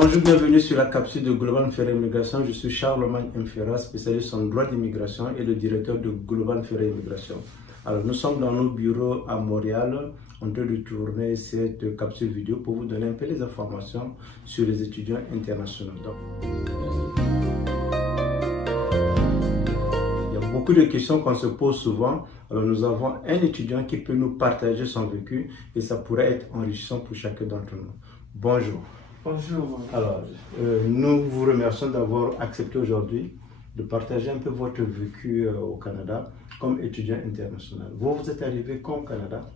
Bonjour, bienvenue sur la capsule de Global Ferry Immigration. Je suis Charlemagne Mfera, spécialiste en droit d'immigration et le directeur de Global Ferry Immigration. Alors, nous sommes dans nos bureaux à Montréal en train de tourner cette capsule vidéo pour vous donner un peu les informations sur les étudiants internationaux. Il y a beaucoup de questions qu'on se pose souvent. Alors, nous avons un étudiant qui peut nous partager son vécu et ça pourrait être enrichissant pour chacun d'entre nous. Bonjour. Bonjour. Alors, nous vous remercions d'avoir accepté aujourd'hui de partager un peu votre vécu au Canada comme étudiant international. Vous êtes arrivé quand au Canada?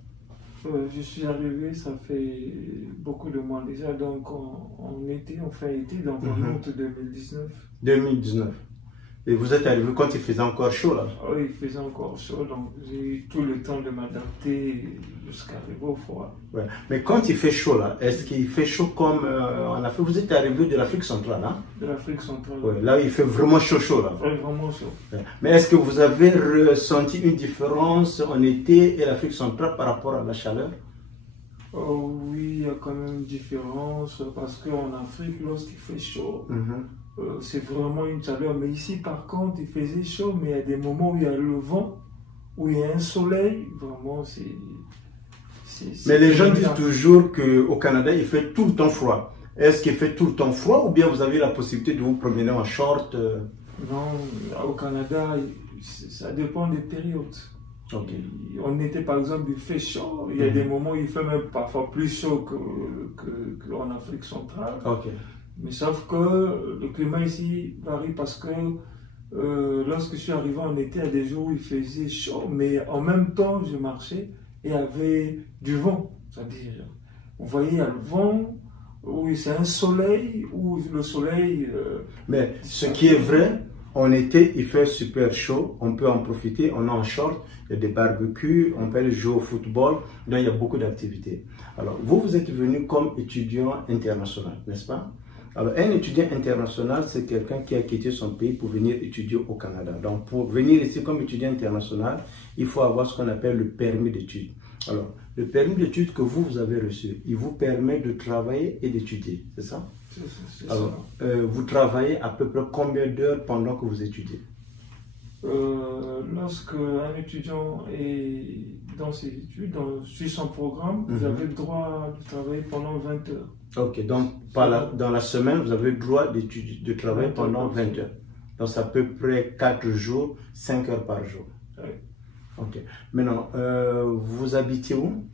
Je suis arrivé, ça fait beaucoup de mois déjà, donc on fait été, donc en août 2019. 2019. Et vous êtes arrivé quand il faisait encore chaud là? Oui, il faisait encore chaud, donc j'ai eu tout le temps de m'adapter jusqu'à arriver au froid. Ouais. Mais quand il fait chaud là, est-ce qu'il fait chaud comme en Afrique? Vous êtes arrivé de l'Afrique centrale, hein? De l'Afrique centrale. Ouais, là il fait vraiment chaud là. Oui, vraiment chaud. Ouais. Mais est-ce que vous avez ressenti une différence en été et l'Afrique centrale par rapport à la chaleur? Oh, oui, il y a quand même une différence parce qu'en Afrique, lorsqu'il fait chaud, c'est vraiment une chaleur. Mais ici, par contre, il faisait chaud, mais il y a des moments où il y a le vent, où il y a un soleil. Vraiment, c'est. Mais les gens disent toujours qu'au Canada, il fait tout le temps froid. Est-ce qu'il fait tout le temps froid ou bien vous avez la possibilité de vous promener en short? Non, au Canada, ça dépend des périodes. Okay. On était par exemple, il fait chaud, il y a des moments où il fait même parfois plus chaud qu'en Afrique centrale. Okay. Mais sauf que le climat ici varie parce que lorsque je suis arrivé en été, il y a des jours où il faisait chaud, mais en même temps je marchais et il y avait du vent. C'est-à-dire, vous voyez, il y a le vent, oui, c'est un soleil, où le soleil... mais ce qui est vrai, en été, il fait super chaud, on peut en profiter, on est en short, il y a des barbecues, on peut aller jouer au football, donc il y a beaucoup d'activités. Alors, vous êtes venu comme étudiant international, n'est-ce pas? Alors, un étudiant international, c'est quelqu'un qui a quitté son pays pour venir étudier au Canada. Donc, pour venir ici comme étudiant international, il faut avoir ce qu'on appelle le permis d'études. Alors, le permis d'études que vous avez reçu, il vous permet de travailler et d'étudier, c'est ça? Alors, vous travaillez à peu près combien d'heures pendant que vous étudiez? Lorsque un étudiant est dans ses études, suit son programme, vous avez le droit de travailler pendant 20 heures. Ok, donc dans la semaine, vous avez le droit de travailler pendant 20 heures. Donc c'est à peu près 4 jours, 5 heures par jour. Oui. Ok. Maintenant, vous habitez où?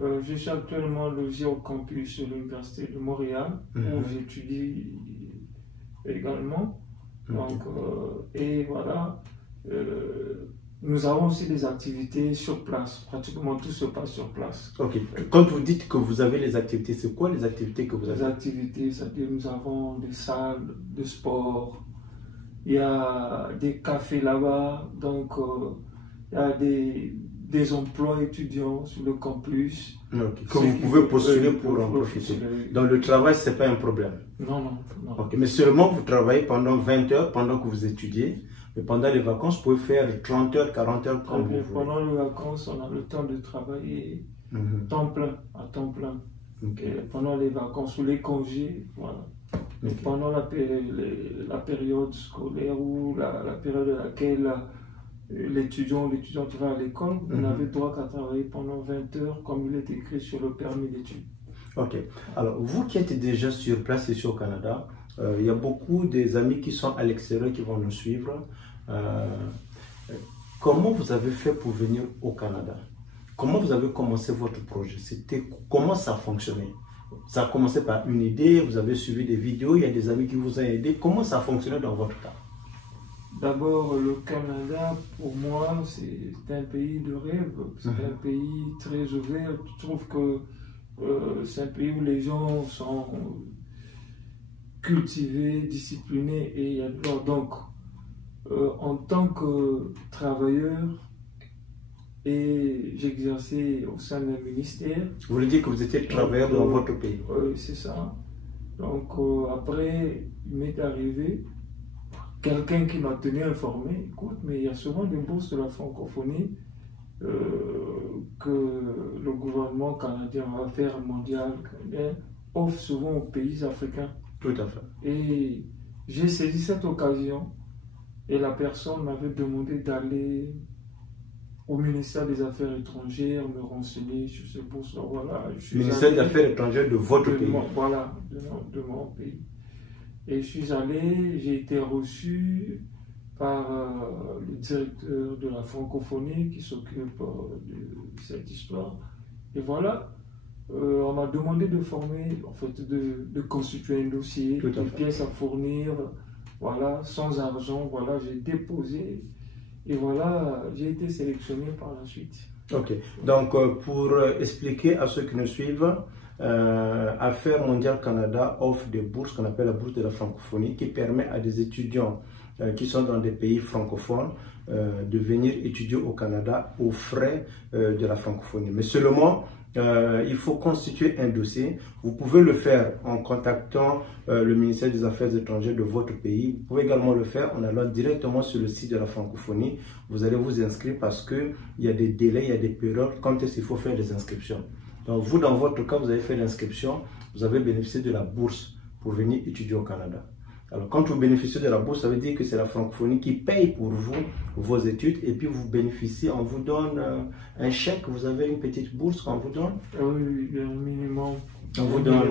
Je suis actuellement logé au campus de l'Université de Montréal, où j'étudie également. Donc, et voilà, nous avons aussi des activités sur place. Pratiquement tout se passe sur place. Ok. Quand vous dites que vous avez les activités, c'est quoi les activités que vous avez? Les activités, c'est-à-dire nous avons des salles de sport, il y a des cafés là-bas, donc il y a des emplois étudiants sur le campus. Okay. Que vous pouvez postuler pour en profiter. Donc le travail, ce n'est pas un problème? Non. Okay. Mais seulement vous travaillez pendant 20 heures pendant que vous étudiez. Mais pendant les vacances, vous pouvez faire 30 heures, 40 heures comme vous voulez. Pendant les vacances, on a le temps de travailler temps plein, à temps plein. Okay. Pendant les vacances ou les congés, voilà. Okay. Pendant la période scolaire ou la période à laquelle l'étudiant qui va à l'école, on n'avait droit qu'à travailler pendant 20 heures comme il est écrit sur le permis d'études. Ok. Alors, vous qui êtes déjà sur place ici au Canada, il y a beaucoup des amis qui sont à l'extérieur qui vont nous suivre. Comment vous avez fait pour venir au Canada? Comment vous avez commencé votre projet? Comment ça a fonctionné? Ça a commencé par une idée, vous avez suivi des vidéos, il y a des amis qui vous ont aidé. Comment ça a fonctionné dans votre cas? D'abord, le Canada, pour moi, c'est un pays de rêve. C'est un pays très ouvert. Je trouve que c'est un pays où les gens sont cultivés, disciplinés et il y a de l'ordre. Donc, en tant que travailleur, et j'exerçais au sein d'un ministère. Vous voulez dire que vous étiez travailleur dans votre pays? Oui, c'est ça. Donc, après, il m'est arrivé quelqu'un qui m'a tenu informé. Écoute, mais il y a souvent des bourses de la francophonie que le gouvernement canadien, l'affaire mondiale, offre souvent aux pays africains. Tout à fait. Et j'ai saisi cette occasion et la personne m'avait demandé d'aller au ministère des Affaires étrangères, me renseigner sur ces bourses. Voilà, ministère des Affaires étrangères de votre pays. Voilà, de mon pays. Et je suis allé, j'ai été reçu par le directeur de la francophonie qui s'occupe de cette histoire. Et voilà, on m'a demandé de former, en fait, de constituer un dossier, des pièces à fournir, voilà, sans argent, voilà, j'ai déposé. Et voilà, j'ai été sélectionné par la suite. Ok, donc pour expliquer à ceux qui nous suivent, Affaires Mondiales Canada offre des bourses qu'on appelle la bourse de la francophonie qui permet à des étudiants qui sont dans des pays francophones de venir étudier au Canada aux frais de la francophonie. Mais seulement, il faut constituer un dossier. Vous pouvez le faire en contactant le ministère des Affaires étrangères de votre pays. Vous pouvez également le faire en allant directement sur le site de la francophonie. Vous allez vous inscrire parce qu'il y a des délais, il y a des périodes quand est-ce qu'il faut faire des inscriptions. Donc vous, dans votre cas, vous avez fait l'inscription, vous avez bénéficié de la bourse pour venir étudier au Canada. Alors, quand vous bénéficiez de la bourse, ça veut dire que c'est la francophonie qui paye pour vous vos études et puis vous bénéficiez, on vous donne un chèque, vous avez une petite bourse qu'on vous donne. Oui, il y a un minimum. On vous donne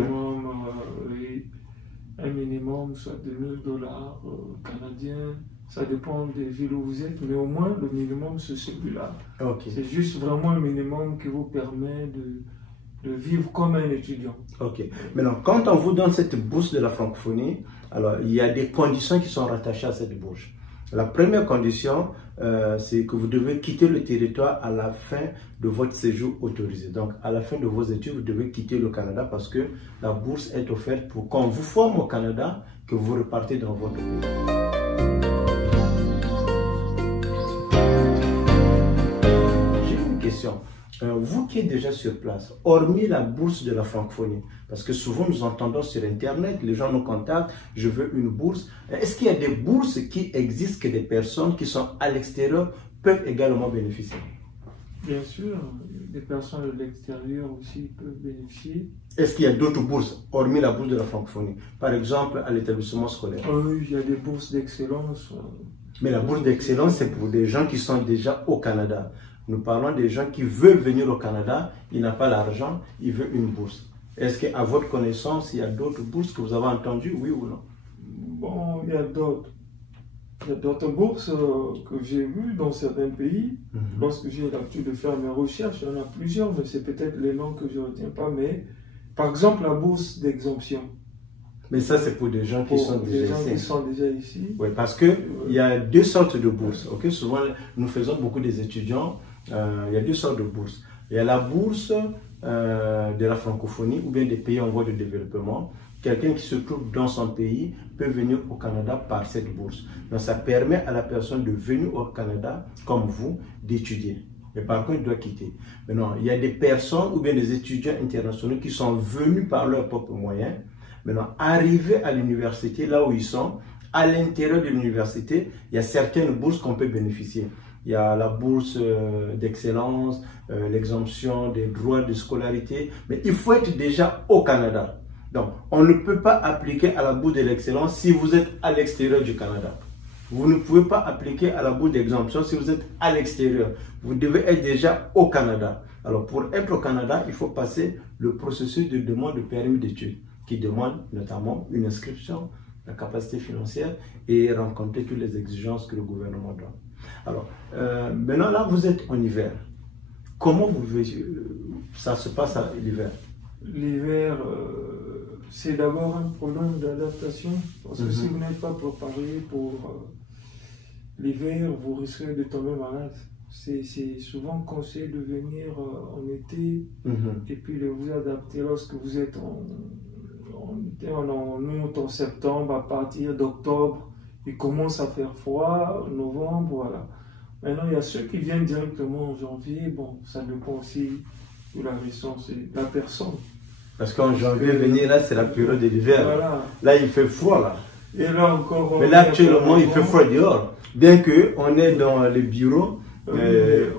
un minimum, soit de $1000 canadiens. Ça dépend des villes où vous êtes, mais au moins le minimum c'est celui-là. Okay. C'est juste vraiment un minimum qui vous permet de vivre comme un étudiant. Ok. Maintenant, quand on vous donne cette bourse de la francophonie, alors il y a des conditions qui sont rattachées à cette bourse. La première condition, c'est que vous devez quitter le territoire à la fin de votre séjour autorisé. Donc, à la fin de vos études, vous devez quitter le Canada parce que la bourse est offerte pour qu'on vous forme au Canada, que vous repartez dans votre pays. J'ai une question. Vous qui êtes déjà sur place, hormis la bourse de la francophonie, parce que souvent nous entendons sur Internet, les gens nous contactent, je veux une bourse. Est-ce qu'il y a des bourses qui existent que des personnes qui sont à l'extérieur peuvent également bénéficier? Bien sûr, des personnes de l'extérieur aussi peuvent bénéficier. Est-ce qu'il y a d'autres bourses, hormis la bourse de la francophonie? Par exemple, à l'établissement scolaire? Oui, il y a des bourses d'excellence. Mais la bourse d'excellence, c'est pour des gens qui sont déjà au Canada. Nous parlons des gens qui veulent venir au Canada, ils n'ont pas l'argent, ils veulent une bourse. Est-ce qu'à votre connaissance, il y a d'autres bourses que vous avez entendues, oui ou non? Bon, il y a d'autres bourses que j'ai vues dans certains pays. Lorsque j'ai l'habitude de faire mes recherches, il y en a plusieurs, mais c'est peut-être les noms que je ne retiens pas. Mais par exemple, la bourse d'exemption. Mais ça, c'est pour des gens qui sont déjà ici. Oui, parce qu'il y a deux sortes de bourses. Okay? Souvent, nous faisons beaucoup des étudiants. Il y a deux sortes de bourses. Il y a la bourse de la francophonie ou bien des pays en voie de développement. Quelqu'un qui se trouve dans son pays peut venir au Canada par cette bourse. Donc, ça permet à la personne de venir au Canada, comme vous, d'étudier. Mais par contre, il doit quitter. Maintenant, il y a des personnes ou bien des étudiants internationaux qui sont venus par leurs propres moyens. Maintenant, arrivés à l'université, là où ils sont, à l'intérieur de l'université, il y a certaines bourses qu'on peut bénéficier. Il y a la bourse d'excellence, l'exemption des droits de scolarité, mais il faut être déjà au Canada. Donc, on ne peut pas appliquer à la bourse de l'excellence si vous êtes à l'extérieur du Canada. Vous ne pouvez pas appliquer à la bourse d'exemption si vous êtes à l'extérieur. Vous devez être déjà au Canada. Alors, pour être au Canada, il faut passer le processus de demande de permis d'études, qui demande notamment une inscription, la capacité financière et rencontrer toutes les exigences que le gouvernement donne. Alors, maintenant là, vous êtes en hiver. Comment ça se passe à l'hiver? L'hiver, c'est d'abord un problème d'adaptation. Parce que si vous n'êtes pas préparé pour l'hiver, vous risquez de tomber malade. C'est souvent conseillé de venir en été et puis de vous adapter lorsque vous êtes en août, en septembre, à partir d'octobre. Il commence à faire froid, novembre, voilà. Maintenant, il y a ceux qui viennent directement en janvier. Bon, ça dépend aussi de la raison, c'est la personne. Parce qu'en janvier, venir là, c'est la période de l'hiver. Voilà. Là, il fait froid, là. Et là encore... Mais là, actuellement, il fait froid dehors. Bien qu'on est dans les bureaux,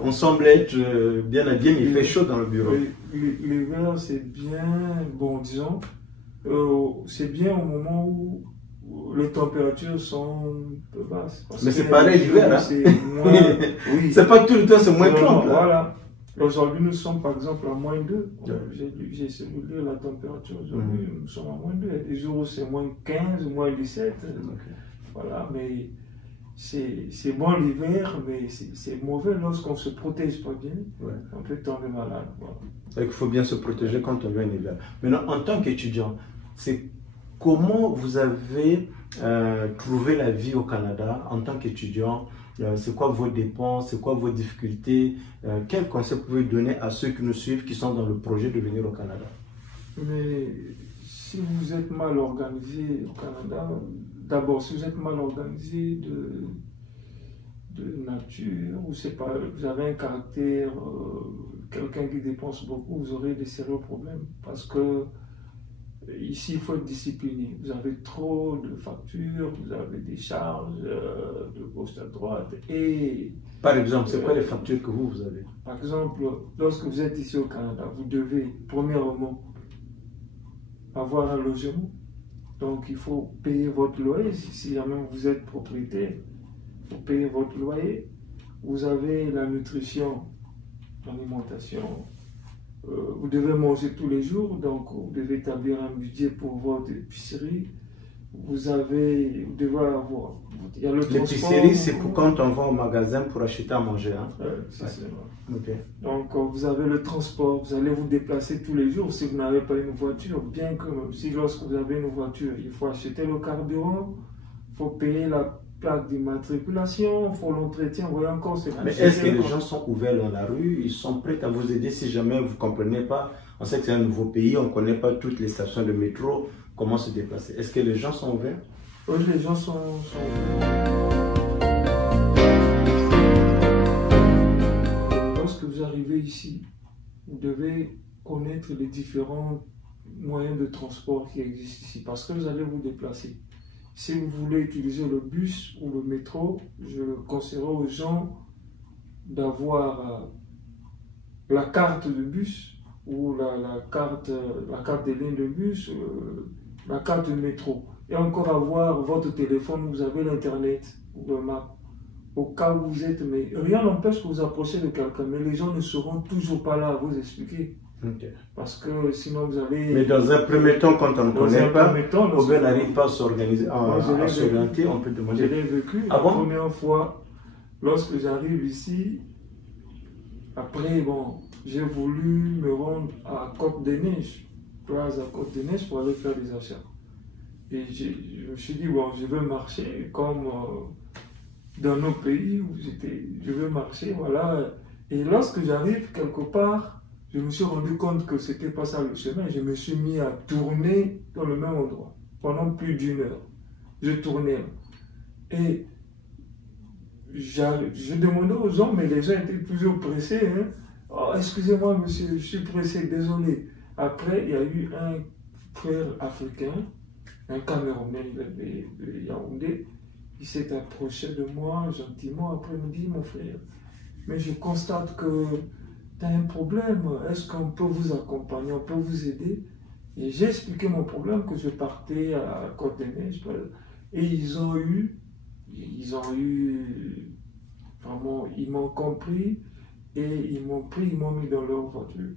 on semble être bien habillé, mais il fait chaud dans le bureau. L'hiver, c'est bien, bon, disons, c'est bien au moment où les températures sont un peu basses. Mais c'est pareil l'hiver, hein? Oui. C'est pas tout le temps, c'est moins 30. Voilà. Aujourd'hui, nous sommes par exemple à moins 2. J'ai essayé de lire la température aujourd'hui, nous sommes à moins 2. Il y a des jours où c'est moins 15, moins 17. Voilà, mais c'est bon l'hiver, mais c'est mauvais lorsqu'on ne se protège pas bien. On peut tomber malade. Voilà. Il faut bien se protéger quand on vient en hiver. Maintenant, en tant qu'étudiant, c'est comment vous avez trouvé la vie au Canada en tant qu'étudiant? C'est quoi vos dépenses? C'est quoi vos difficultés? Quels conseils pouvez-vous donner à ceux qui nous suivent, qui sont dans le projet de venir au Canada? Mais si vous êtes mal organisé au Canada, d'abord, si vous êtes mal organisé de nature, ou c'est pas, vous avez un caractère, quelqu'un qui dépense beaucoup, vous aurez des sérieux problèmes. Parce que ici, il faut être discipliné. Vous avez trop de factures, vous avez des charges de gauche à droite. Et, par exemple, c'est quoi les factures que vous avez? Par exemple, lorsque vous êtes ici au Canada, vous devez, premièrement, avoir un logement. Donc, il faut payer votre loyer. Si jamais vous êtes propriétaire, il faut payer votre loyer. Vous avez la nutrition, l'alimentation. Vous devez manger tous les jours, donc vous devez établir un budget pour votre épicerie. Vous devez avoir. Il y a le transport. L'épicerie, c'est pour quand on va au magasin pour acheter à manger. Hein? C'est ça. Okay. Donc vous avez le transport, vous allez vous déplacer tous les jours si vous n'avez pas une voiture. Bien que si lorsque vous avez une voiture, il faut acheter le carburant, il faut payer la plaque d'immatriculation, il faut l'entretien, vous voyez encore. Mais est-ce que les gens sont ouverts dans la rue? Ils sont prêts à vous aider si jamais vous ne comprenez pas? On sait que c'est un nouveau pays, on ne connaît pas toutes les stations de métro, comment se déplacer. Est-ce que les gens sont ouverts? Oui, les gens sont ouverts. Lorsque vous arrivez ici, vous devez connaître les différents moyens de transport qui existent ici parce que vous allez vous déplacer. Si vous voulez utiliser le bus ou le métro, je conseillerais aux gens d'avoir la carte de bus ou la carte des lignes de bus, la carte de métro. Et encore avoir votre téléphone, vous avez l'internet ou le map. Au cas où vous êtes, mais rien n'empêche que vous approchez de quelqu'un, mais les gens ne seront toujours pas là à vous expliquer. Okay. Parce que sinon vous allez... Mais dans un premier temps, quand on ne connaît pas, on n'arrive pas à s'organiser, à s'orienter, on peut demander. Je l'ai vécu la première fois, lorsque j'arrive ici, après, bon, j'ai voulu me rendre à Côte-des-Neiges, place à Côte-des-Neiges pour aller faire des achats. Et je me suis dit, bon, je veux marcher comme dans nos pays où je veux marcher, voilà. Et lorsque j'arrive quelque part, je me suis rendu compte que c'était pas ça le chemin. Je me suis mis à tourner dans le même endroit pendant plus d'1 heure. Je tournais. Et je demandais aux gens, mais les gens étaient toujours pressés. Hein. Oh, excusez-moi, monsieur, je suis pressé, désolé. Après, il y a eu un frère africain, un Camerounais de Yaoundé, qui s'est approché de moi gentiment. Après, il me dit, mon frère, mais je constate que tu as un problème. Est-ce qu'on peut vous accompagner, on peut vous aider? Et j'ai expliqué mon problème, que je partais à Côte-des-Neiges. Et ils ont eu, vraiment, ils m'ont compris et ils m'ont pris, ils m'ont mis dans leur voiture.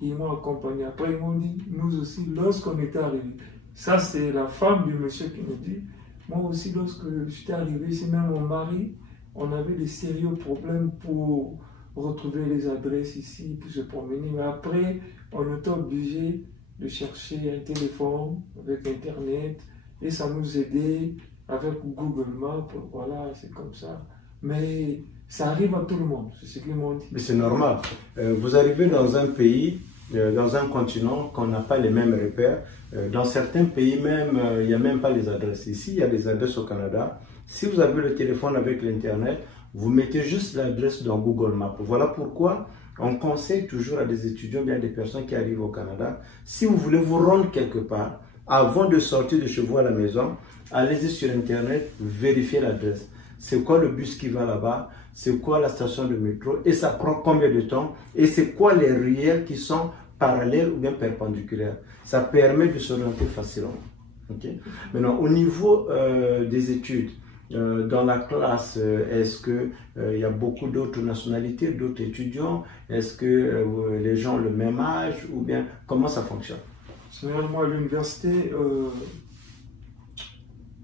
Ils m'ont accompagné. Après, ils m'ont dit, nous aussi, lorsqu'on était arrivés, ça c'est la femme du monsieur qui me dit, moi aussi, lorsque j'étais arrivé ici, même mon mari, on avait des sérieux problèmes pour retrouver les adresses ici, pour se promener. Mais après, on était obligé de chercher un téléphone avec Internet et ça nous aidait avec Google Maps. Voilà, c'est comme ça. Mais ça arrive à tout le monde, c'est ce qu'ils m'ont dit. Mais c'est normal. Vous arrivez dans un pays, dans un continent qu'on n'a pas les mêmes repères. Dans certains pays même, il n'y a même pas les adresses. Ici, il y a des adresses au Canada. Si vous avez le téléphone avec l'Internet, vous mettez juste l'adresse dans Google Maps. Voilà pourquoi on conseille toujours à des étudiants, bien des personnes qui arrivent au Canada, si vous voulez vous rendre quelque part, avant de sortir de chez vous à la maison, allez-y sur Internet, vérifiez l'adresse. C'est quoi le bus qui va là-bas? C'est quoi la station de métro? Et ça prend combien de temps? Et c'est quoi les ruelles qui sont parallèles ou bien perpendiculaires. Ça permet de s'orienter facilement. Okay? Maintenant, au niveau des études, dans la classe, est-ce qu'il y a beaucoup d'autres nationalités, d'autres étudiants? Est-ce que les gens ont le même âge ou bien comment ça fonctionne? Généralement, à l'université,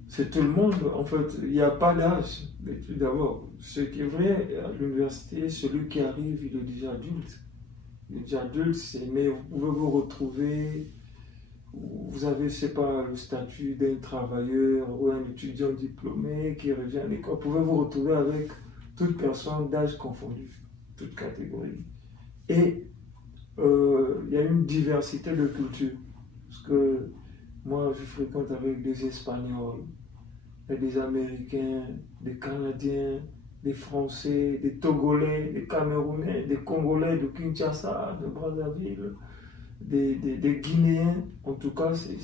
c'est tout le monde. En fait, il n'y a pas d'âge d'études d'abord. Ce qui est vrai, à l'université, celui qui arrive, il est déjà adulte. Il est déjà adulte, mais vous pouvez vous retrouver, vous avez, je sais pas, le statut d'un travailleur ou un étudiant diplômé qui revient à l'école. Vous pouvez vous retrouver avec toute personne d'âge confondu, toute catégorie. Et il y a une diversité de cultures. Parce que moi, je fréquente avec des Espagnols, des Américains, des Canadiens, des Français, des Togolais, des Camerounais, des Congolais de Kinshasa, de Brazzaville, des Guinéens. En tout cas, c'est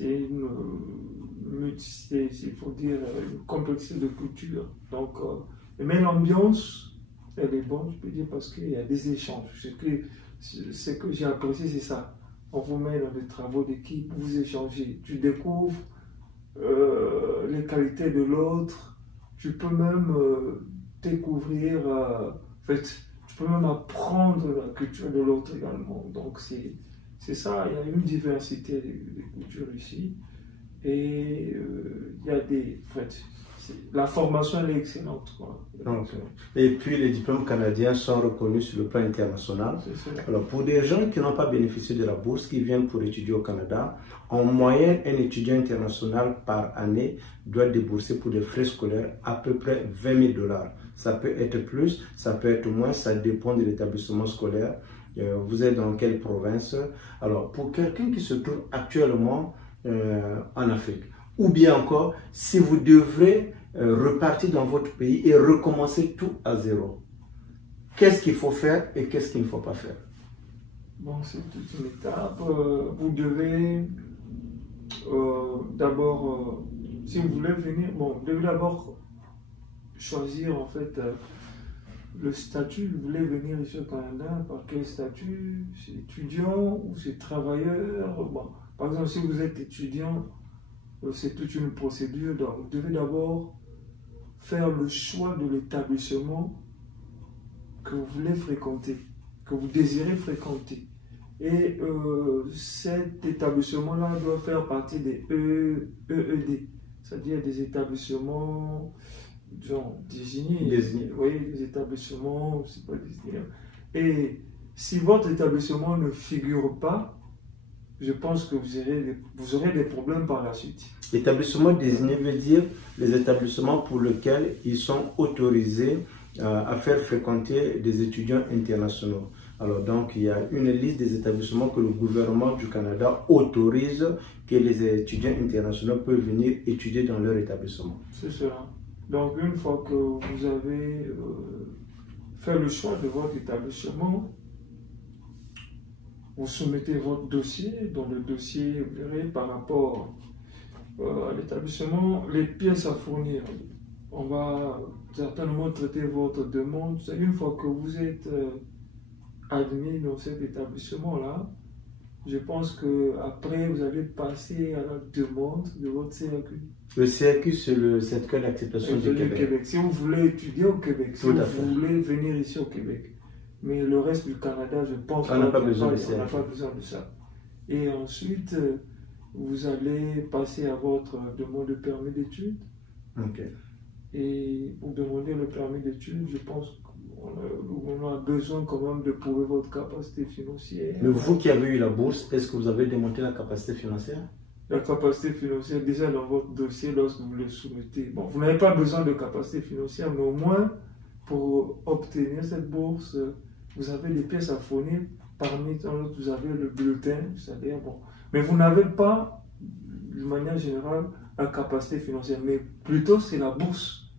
une faut dire, une complexité de culture. Donc, mais l'ambiance, elle est bonne, je peux dire, parce qu'il y a des échanges. Ce que j'ai apprécié, c'est ça. On vous met dans des travaux d'équipe, vous échangez, tu découvres les qualités de l'autre, tu peux même découvrir, en fait, tu peux même apprendre la culture de l'autre également. Donc c'est ça, il y a une diversité de cultures ici. Et il y a des... En fait, la formation elle est excellente, quoi. Okay. Et puis les diplômes canadiens sont reconnus sur le plan international. Alors pour des gens qui n'ont pas bénéficié de la bourse, qui viennent pour étudier au Canada, en moyenne un étudiant international par année doit débourser pour des frais scolaires à peu près 20 000 $. Ça peut être plus, ça peut être moins, ça dépend de l'établissement scolaire. Vous êtes dans quelle province? Alors pour quelqu'un qui se trouve actuellement en Afrique, ou bien encore si vous devrez repartir dans votre pays et recommencer tout à zéro, qu'est-ce qu'il faut faire et qu'est-ce qu'il ne faut pas faire? Bon, c'est toute une étape. Vous devez d'abord, si vous voulez venir, bon, vous devez d'abord choisir en fait le statut. Vous voulez venir ici au Canada, par quel statut? C'est étudiant ou c'est travailleur? Bon, par exemple, si vous êtes étudiant, c'est toute une procédure. Donc, vous devez d'abord faire le choix de l'établissement que vous voulez fréquenter, que vous désirez fréquenter. Et cet établissement-là doit faire partie des EED, c'est-à-dire des établissements genre, désignés. Oui, des établissements, c'est pas désigné. Et si votre établissement ne figure pas, je pense que vous aurez des problèmes par la suite. Établissement désigné veut dire les établissements pour lesquels ils sont autorisés à faire fréquenter des étudiants internationaux. Alors donc il y a une liste des établissements que le gouvernement du Canada autorise que les étudiants internationaux peuvent venir étudier dans leur établissement. C'est cela. Donc une fois que vous avez fait le choix de votre établissement, vous soumettez votre dossier. Dans le dossier, vous verrez par rapport à l'établissement, les pièces à fournir. On va certainement traiter votre demande. Une fois que vous êtes admis dans cet établissement-là, je pense qu'après, vous allez passer à la demande de votre CAQ. Le CAQ, c'est le certificat d'acceptation du Québec. Si vous voulez étudier au Québec, si vous voulez venir ici au Québec. Mais le reste du Canada, je pense qu'on n'a pas besoin de ça. Et ensuite, vous allez passer à votre demande de permis d'études. Okay. Et pour demander le permis d'études, je pense qu'on a besoin quand même de prouver votre capacité financière. Mais vous qui avez eu la bourse, est-ce que vous avez démontré la capacité financière? La capacité financière, déjà dans votre dossier, lorsque vous le soumettez. Bon, vous n'avez pas besoin de capacité financière, mais au moins, pour obtenir cette bourse, vous avez des pièces à fournir. Parmi d'autres, vous avez le bulletin, c'est-à-dire, bon. Mais vous n'avez pas, de manière générale, la capacité financière, mais plutôt c'est la bourse.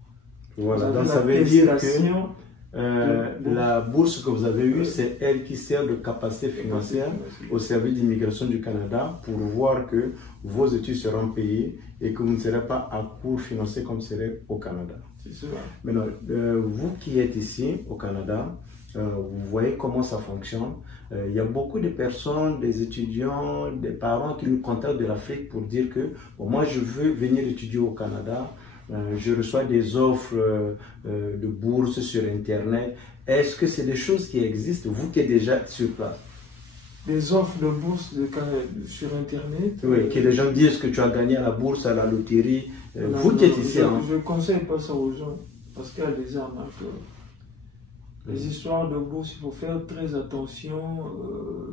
Voilà, donc ça veut dire que la bourse que vous avez eue, c'est elle qui sert de capacité financière au service d'immigration du Canada pour voir que vos études seront payées et que vous ne serez pas à court financier comme serait au Canada. C'est cela. Maintenant, vous qui êtes ici au Canada, Vous voyez comment ça fonctionne. Il y a beaucoup de personnes, des étudiants, des parents qui nous contactent de l'Afrique pour dire que bon, moi je veux venir étudier au Canada, je reçois des offres de bourse sur Internet. Est-ce que c'est des choses qui existent, vous qui êtes déjà sur place? Des offres de bourse sur Internet? Oui, que les gens disent que tu as gagné à la bourse, à la loterie. Vous qui êtes ici. Je ne conseille pas ça aux gens parce qu'il y a des arnaqueurs. Les histoires de bourse, il faut faire très attention.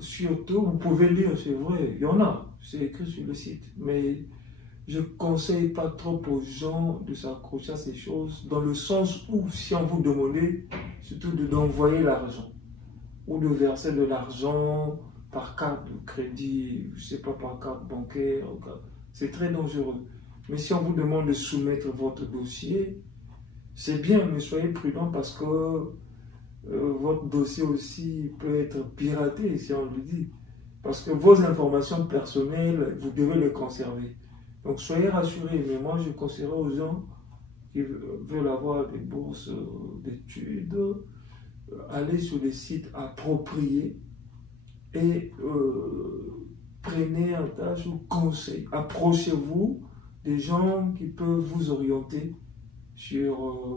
Surtout, vous pouvez lire, c'est vrai, il y en a, c'est écrit sur le site. Mais je ne conseille pas trop aux gens de s'accrocher à ces choses, dans le sens où, si on vous demandait, surtout d'envoyer l'argent, ou de verser de l'argent par carte de crédit, je ne sais pas, par carte bancaire, c'est très dangereux. Mais si on vous demande de soumettre votre dossier, c'est bien, mais soyez prudent parce que votre dossier aussi peut être piraté, si on le dit. Parce que vos informations personnelles, vous devez les conserver. Donc soyez rassurés, mais moi je conseillerais aux gens qui veulent avoir des bourses d'études, allez sur des sites appropriés et prenez en tâche ou conseil. Approchez-vous des gens qui peuvent vous orienter sur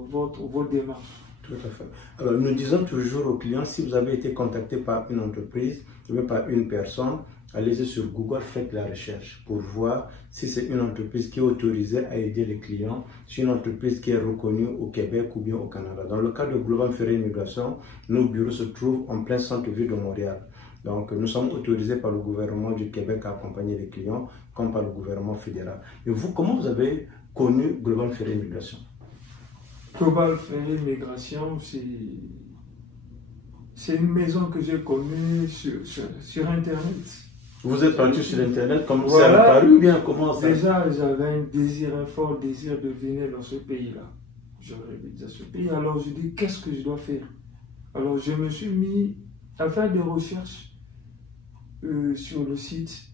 vos démarches. Tout à fait. Alors, nous disons toujours aux clients, si vous avez été contacté par une entreprise, ou même par une personne, allez-y sur Google, faites la recherche pour voir si c'est une entreprise qui est autorisée à aider les clients, si une entreprise qui est reconnue au Québec ou bien au Canada. Dans le cas de Global Ferry Immigration, nos bureaux se trouvent en plein centre-ville de Montréal. Donc, nous sommes autorisés par le gouvernement du Québec à accompagner les clients, comme par le gouvernement fédéral. Et vous, comment vous avez connu Global Ferry Immigration? Global Ferry Immigration, c'est une maison que j'ai connue sur Internet. Vous êtes parti sur Internet, comme ça a apparu ou bien comment ça? Déjà, j'avais un fort désir de venir dans ce pays-là. J'aurais visité ce pays, alors je dis, qu'est-ce que je dois faire? Alors je me suis mis à faire des recherches sur le site.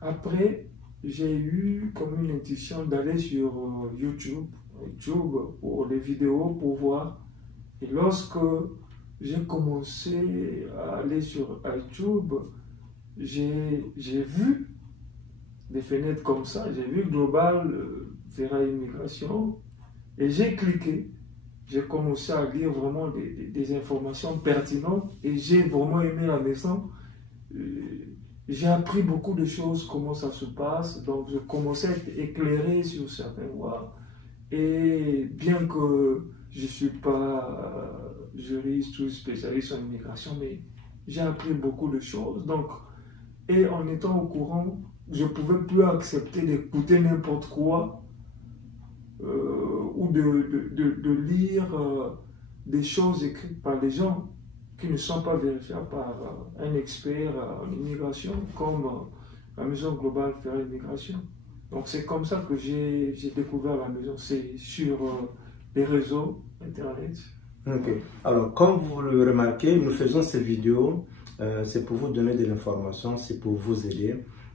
Après, j'ai eu comme une intuition d'aller sur YouTube pour les vidéos, pour voir. Et lorsque j'ai commencé à aller sur YouTube, j'ai vu des fenêtres comme ça, j'ai vu Global Ferry Immigration et j'ai cliqué. J'ai commencé à lire vraiment des informations pertinentes et j'ai vraiment aimé la maison. J'ai appris beaucoup de choses, comment ça se passe, donc je commençais à être éclairé sur certains voies. Et bien que je ne suis pas juriste ou spécialiste en immigration, mais j'ai appris beaucoup de choses. Donc, et en étant au courant, je ne pouvais plus accepter d'écouter n'importe quoi ou de lire des choses écrites par des gens qui ne sont pas vérifiables par un expert en immigration comme la Maison Global Ferry Immigration. Donc c'est comme ça que j'ai découvert la maison, c'est sur les réseaux Internet. Ok. Alors comme vous le remarquez, nous faisons ces vidéos, c'est pour vous donner de l'information, c'est pour vous aider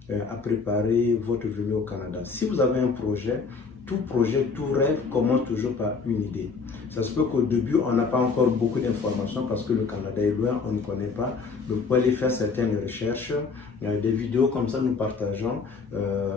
à préparer votre venue au Canada. Si vous avez un projet, tout rêve commence toujours par une idée. Ça se peut qu'au début, on n'a pas encore beaucoup d'informations parce que le Canada est loin, on ne connaît pas. Donc, vous pouvez aller faire certaines recherches. Des vidéos comme ça, nous partageons.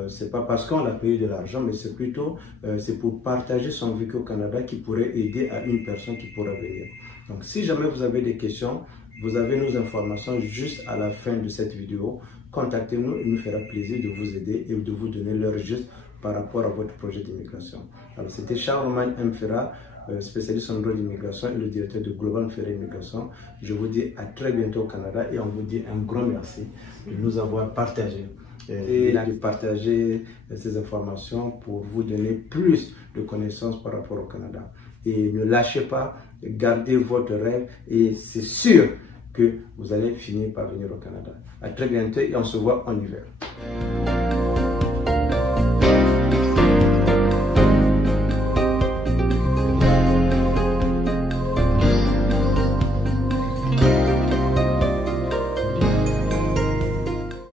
C'est pas parce qu'on a payé de l'argent, mais c'est plutôt c'est pour partager son vécu au Canada qui pourrait aider à une personne qui pourra venir. Donc, si jamais vous avez des questions, vous avez nos informations juste à la fin de cette vidéo. Contactez-nous, il nous fera plaisir de vous aider et de vous donner l'heure juste par rapport à votre projet d'immigration. Alors, c'était Charlemagne Mfera, spécialiste en droit d'immigration et le directeur de Global Ferry Immigration. Je vous dis à très bientôt au Canada et on vous dit un grand merci de nous avoir partagé et de partager ces informations pour vous donner plus de connaissances par rapport au Canada. Et ne lâchez pas, gardez votre rêve et c'est sûr que vous allez finir par venir au Canada. À très bientôt et on se voit en hiver.